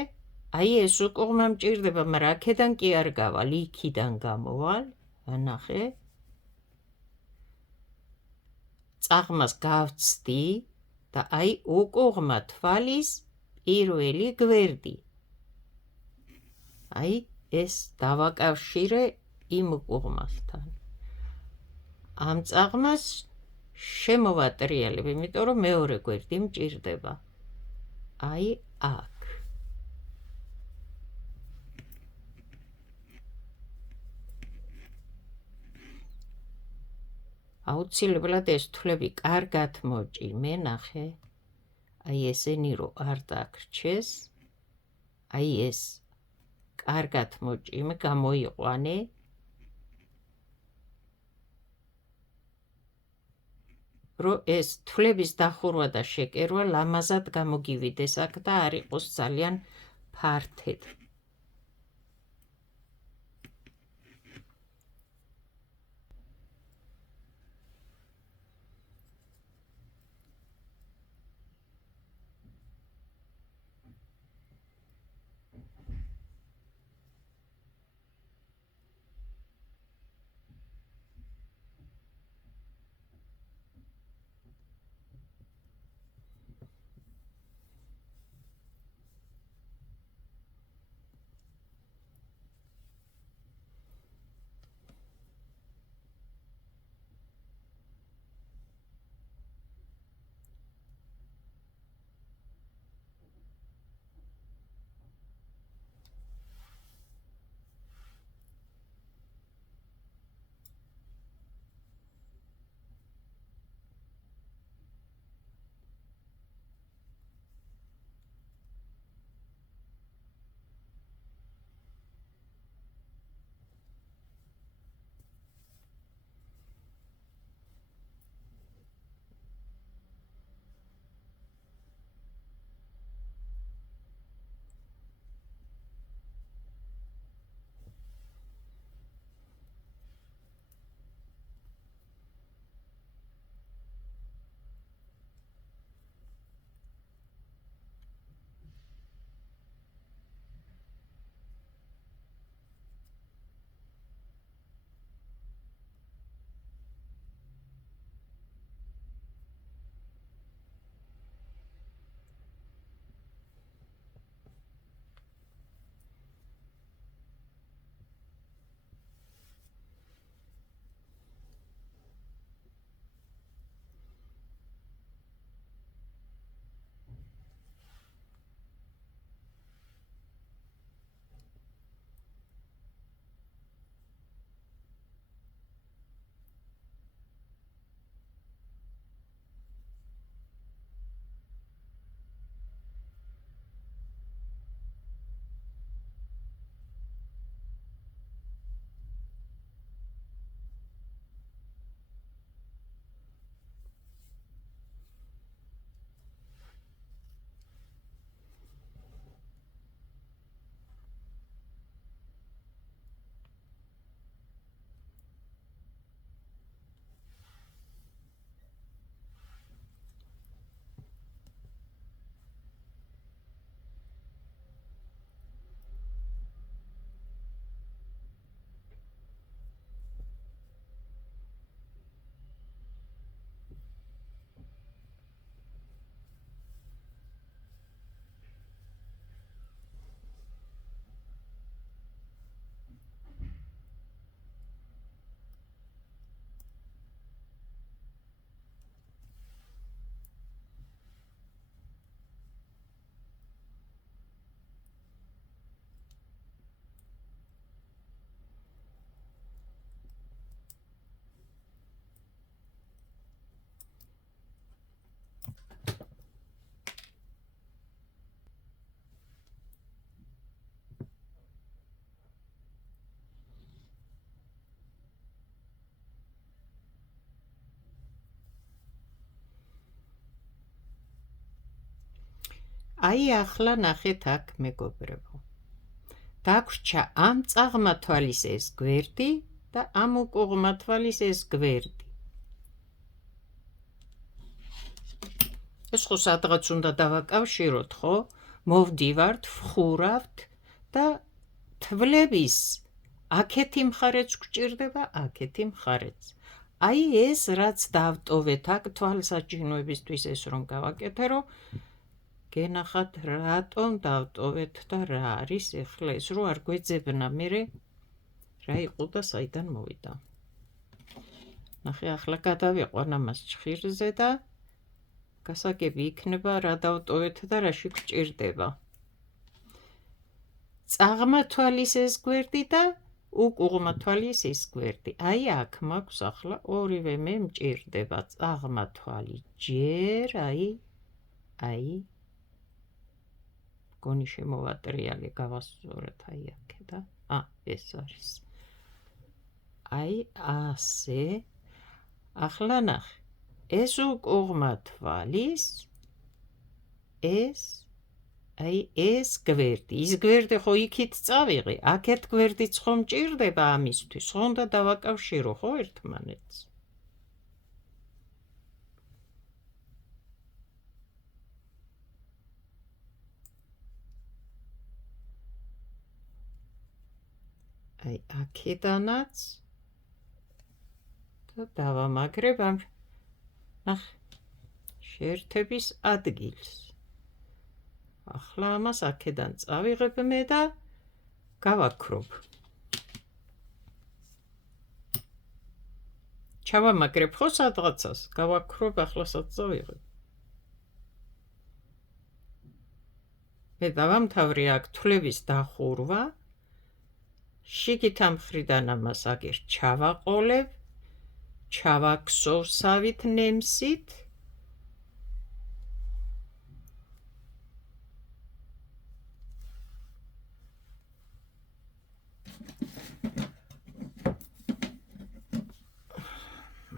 აი ეს უკუღმა მჭირდება, მაგრამ აქედან კი არ გავალ, იქიდან გამოვალ, ნახე. წაღმას გავცდი და აი უკუღმა თვალის პირველი გვერდი. აი ეს დავაკავშირე იმ უკუღმასთან. ამ წაღმას შემოვატრიალებ, იმიტომ რომ მეორე გვერდი მჭირდება. აი აქ. აუცილებლად ეს თვლები კარგად მოჭიმე, ნახე. აი ესენი რო არ დაგრჩეს, აი ეს კარგად მოჭიმე, გამოიყვანე. რომ ეს თვლების დახურვა და შეკერვა ლამაზად გამოგივიდეს აქ და არ იყოს ძალიან ფართედ. აი ახლა ნახეთ აქ მეგობრებო. დაგვრჩა ამ წაღმა თვალის ეს გვერდი და ამ უკუღმა თვალის ეს გვერდი. ეს ხო სადღაც უნდა დავაკავშიროთ, ხო? მოვდივართ, ვხურავთ და თვლების აქეთი მხარეც გვჭირდება, აქეთი მხარეც. აი ეს რაც დავტოვეთ აქ თვალსაჩინოებისთვის ეს რომ გავაკეთე, რომ გენახათ რატომ დავტოვეთ და რა არის ეხლა ეს რო არ გვეძებნა მერე რა იყო და საიდან მოვიდა. ნახე ახლა გადავიყვან ამას ჭხირზე და გასაგები იქნება რა დავტოვეთ და რაში გვჭირდება. წაღმა თვალის ეს გვერდი და უკუღმა თვალის ეს გვერდი. აი აქ მაქვს ახლა ორივე მე მჭირდება. წაღმა თვალი ჯერ აი გონი შემოვატრიალე გავასწორეთ აი აქედა. ეს არის. აი ასე. ახლა ნახე. ეს უკუღმა თვალის ეს გვერდი. ის გვერდი ხო იქით წავიღე. აქეთ გვერდიც ხო მჭირდება ამისთვის. ხო უნდა დავაკავშირო ხო ერთმანეთს. აი აქედანაც და დავამაგრებ ამ შეერთების ადგილს. ახლა ამას აქედან წავიღებ მე და გავაქრობ. ჩავამაგრებ ხო სადღაცას, გავაქრობ, ახლა წავიღებ. მე დავამთავრე აქ თვლების დახურვა. შიგით ამ მხრიდან ამას აგერ ჩავაყოლებ, ჩავაქსოვსავით ნემსით.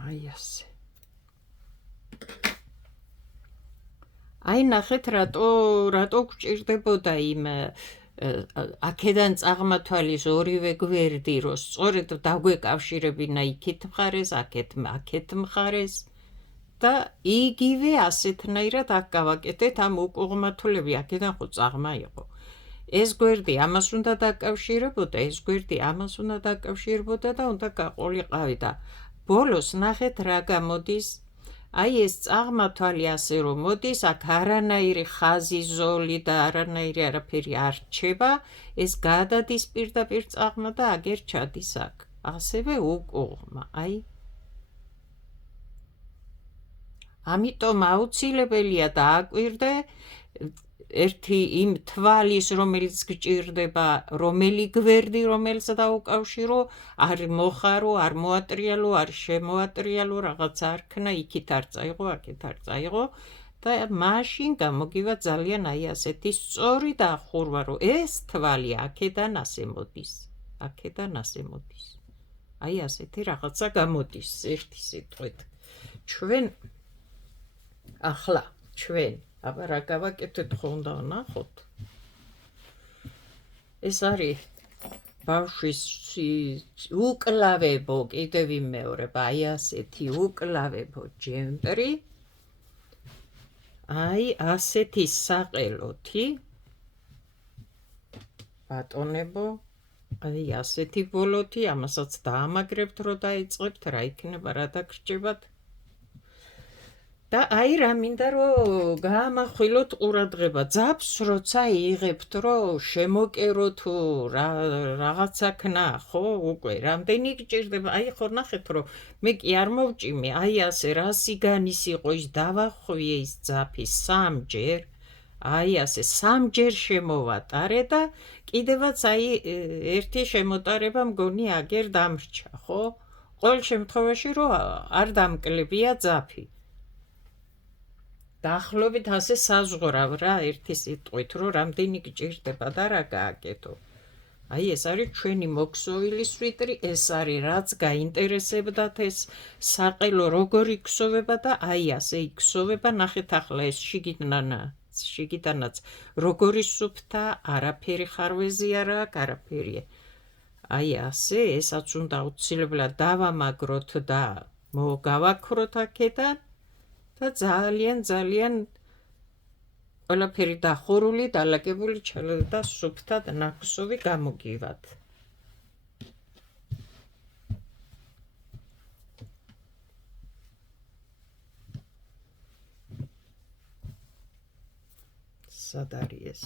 აი ასე. აი ნახეთ რატო გვჭირდებოდა იმ აქედან წაღმა თვალის ორივე გვერდი, რომ სწორედ დაგვეკავშირებინა იქით მხარეს, აქეთ მხარეს და იგივე ასეთნაირად აქ გავაკეთეთ ამ უკუღმა თვლები, აქედან ხო წაღმა იყო. ეს გვერდი ამას უნდა დაკავშირებოდა, ეს გვერდი ამას უნდა დაკავშირებოდა და უნდა გაყოლიყავი და ბოლოს ნახეთ რა გამოდის. აი ეს წაღმა თვალი ასე რომ მოდის, აქ არანაირი ხაზი, ზოლი და არანაირი არაფერი არ რჩება, ეს გადადის პირდაპირ წაღმა და აგერ ჩადის აქ. ასევე უკუღმა, აი. ამიტომ აუცილებელია დააკვირდე ერთი იმ თვალის, რომელიც გჭირდება, რომელი გვერდი, რომელს დაუკავშირო, არ მოხარო, არ მოატრიალო, არ შემოატრიალო, რაღაც არ ქნა, იქით არ წაიღო, აქეთ არ წაიღო და მაშინ გამოგივა ძალიან აი ასეთი სწორი დახურვა, რომ ეს თვალი აქედან ასე მოდის. აქედან ასე მოდის. აი ასეთი რაღაცა გამოდის ერთი სიტყვით. ახლა ჩვენ აბა რა გავაკეთეთ ხო უნდა ვნახოთ. ეს არის ბავშვის უკლავებო, კიდევ ვიმეორებ, აი ასეთი უკლავებო ჯემპერი. აი ასეთი საყელოთი. ბატონებო, აი ასეთი ბოლოთი, ამასაც დაამაგრებთ, რომ დაიწყებთ, რა იქნება, რა დაგრჩებათ. და აი რა მინდა რომ გაამახვილოთ ყურადღება. ძაბს როცა იღებთ რომ შემოკერო თუ რაღაცა ქნა, ხო, უკვე რამდენი გჭირდება. აი ხო ნახეთ რომ მე კი არ მოვჭიმე, აი ასე რა სიგანის იყო ის დავახვიე ის ძაფი სამჯერ. აი ასე სამჯერ შემოვატარე და კიდევაც აი ერთი შემოტარება მგონი აგერ დამრჩა, ხო? ყოველ შემთხვევაში რომ არ დამკლებია ძაფი. დაახლოებით ასე საზღვრავ რა ერთი სიტყვით, რომ რამდენი გჭირდება და რა გააკეთო. აი ეს არის ჩვენი მოქსოვილი სვიტრი, ეს არის რაც გაინტერესებდათ ეს საყელო როგორ იქსოვება და აი ასე იქსოვება. ნახეთ ახლა ეს შიგნიდან შიგიდანაც როგორი სუფთა, არაფერი ხარვეზი არა აქვს, არაფერია. აი ასე, ესაც უნდა აუცილებლად დავამაგროთ და გავაქროთ აქედან და ძალიან ყველაფერი დახურული, დალაგებული და სუფთად ნაქსოვი გამოგივათ. სად არის ეს?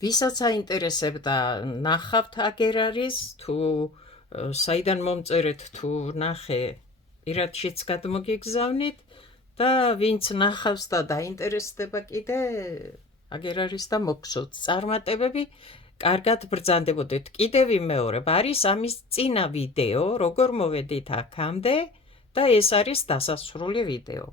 ვისაც აინტერესებდა ნახავთ აგერ არის თუ საიდან მომწერეთ თუ ნახე პირადშიც გადმოგიგზავნით და ვინც ნახავს და დაინტერესდება კიდე აგერ არის და მოგსურთ წარმატებები კარგად ბრძანდებოდეთ. კიდევ ვიმეორებ, არის ამის წინა ვიდეო, როგორ მოვედით აქამდე და ეს არის დასასრული ვიდეო.